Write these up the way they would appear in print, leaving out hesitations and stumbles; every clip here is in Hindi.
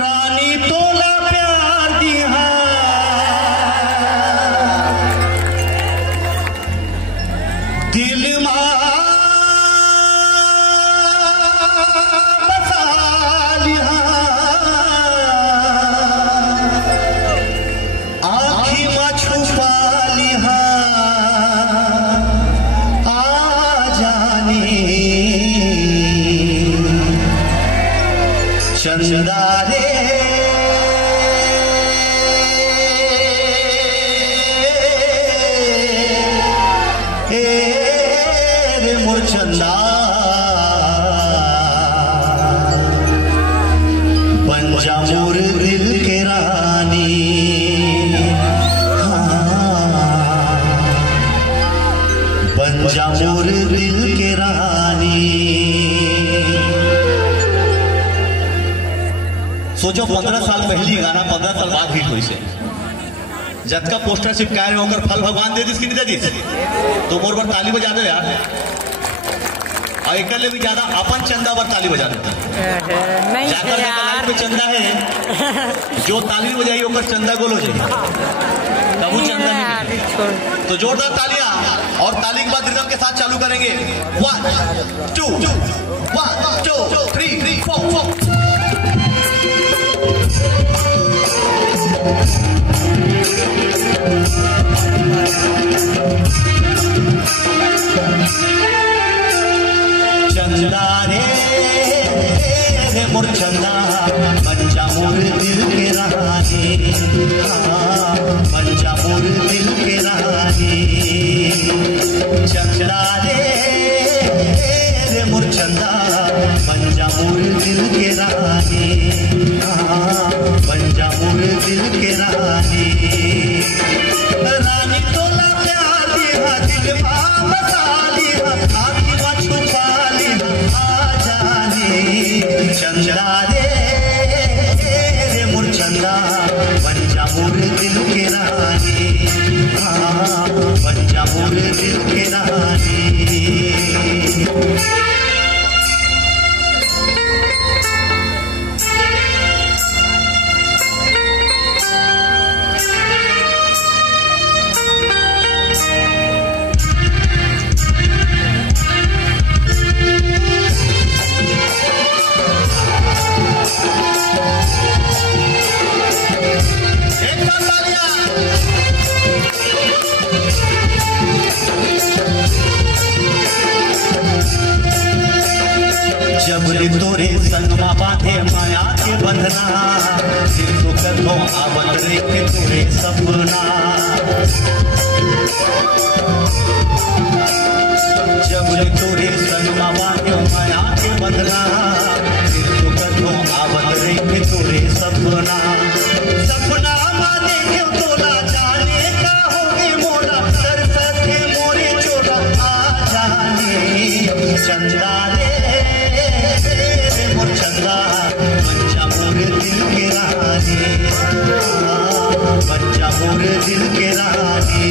रानी तोला प्यार दिया दिल बसा लिया आँखी में छुपा लिया आ जाने चंदा रे मोर चंदा बन जा मोर दिल के रानी बन जा मोर दिल के रानी। सोचो 15 साल पहली गाना 15 साल बाद हिट हुई से जब का पोस्टर चिपकाए होकर फल भगवान दे दिस कि नहीं दे दिस तो मोर बार ताली बजा दो यार और एक ले भी ज्यादा अपन चंदा बार ताली बजा दो जाकर पे चंदा है जो ताली बजाई होकर चंदा गोल हो जाएगी तब चंदा तो जोरदार तालियां और ताली के बाद रिदम के साथ चालू करेंगे 1 2 1 2 3 4 चंदा रे मोर चंदा बन जा मोर दिल के रानी बन जा मोर दिल के रानी। चंदा रे मोर चंदा बन जा मोर दिल के रानी बन जा मोर दिल के रानी। रानी तोला प्यार दिया दिल बसा लिया आँखी में छुपा लिया आ जाने चंदा रे मोर चंदा बन जा मोर दिल के रानी बन जा मोर दिल के रानी। जबरी तोरे संगमा बांधे माया के बंधना दिल कदो आवत रेखे तोरे सपना। जबरी तोरे संगमा बांधे माया के बंधना दिल कदो आवत रेखे तोरे सपना। सपना माने क्यों तोला जाने का होगे मोला सर सके मोरे चोला आ जाने चंदा रे मोर चंदा बन जा मोर दिल के रानी बन जा मोर दिल के रानी।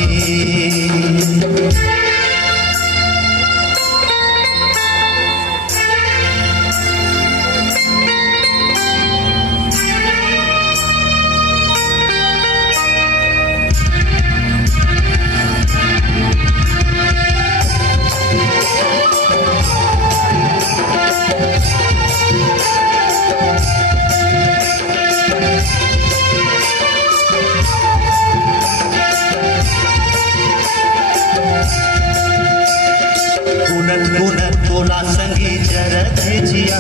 तोला संगी जरत जिया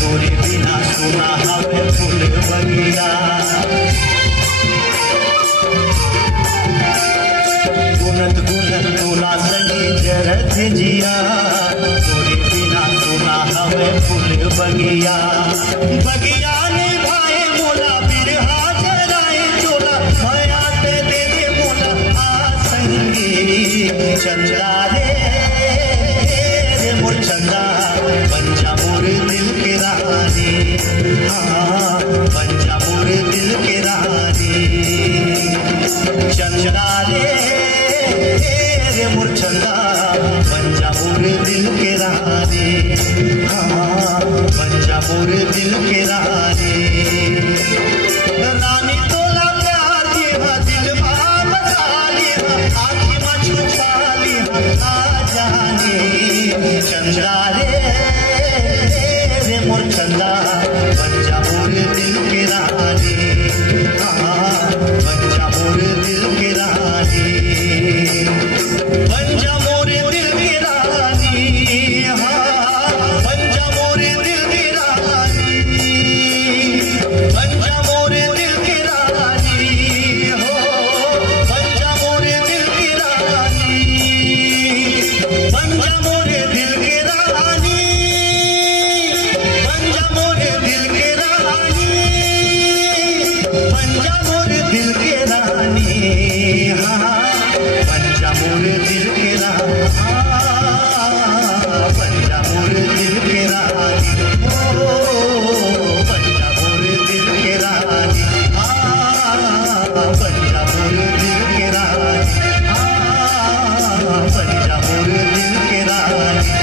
तोरे बिना सुना हवे फूल बगिया। गुनत तोला संगी जरत जिया तोरे बिना सुना हवे फूल बगिया। बगिया ने भाई मोला बिरहा जराए चोला भया ते दे मोला आ संगी चंदा रे मोर चंदा बन जा मोर दिल के रानी बन जा मोर दिल के रानी। चंदा रे मोर चंदा बन जा मोर दिल के रानी बन जा मोर मोर दिल के रानी रानी तोला प्यार दिया दिल में बसा लिया आँखी में छुपा लिया आ जाने चंदा रे मोर चंदा बन जा मोर दिल के रानी बन जा मोर दिल के रानी बन जा मोर दिल की रानी बन जा मोर दिल की रानी बन जा मोर दिल की रानी हो बन जा मोर दिल की रानी बन जा मोर दिल की रानी बन जा मोर दिल की रानी बन जा मोर दिल की रानी बन जा मोर दिल के रानी बन जा मोर दिल के रानी बन जा मोर दिल के रानी बन जा मोर दिल के रानी बन जा मोर दिल के रानी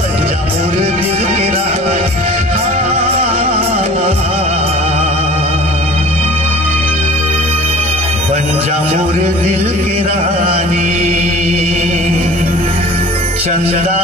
बन जा मोर दिल के रानी बन जा मोर दिल की रानी चंदा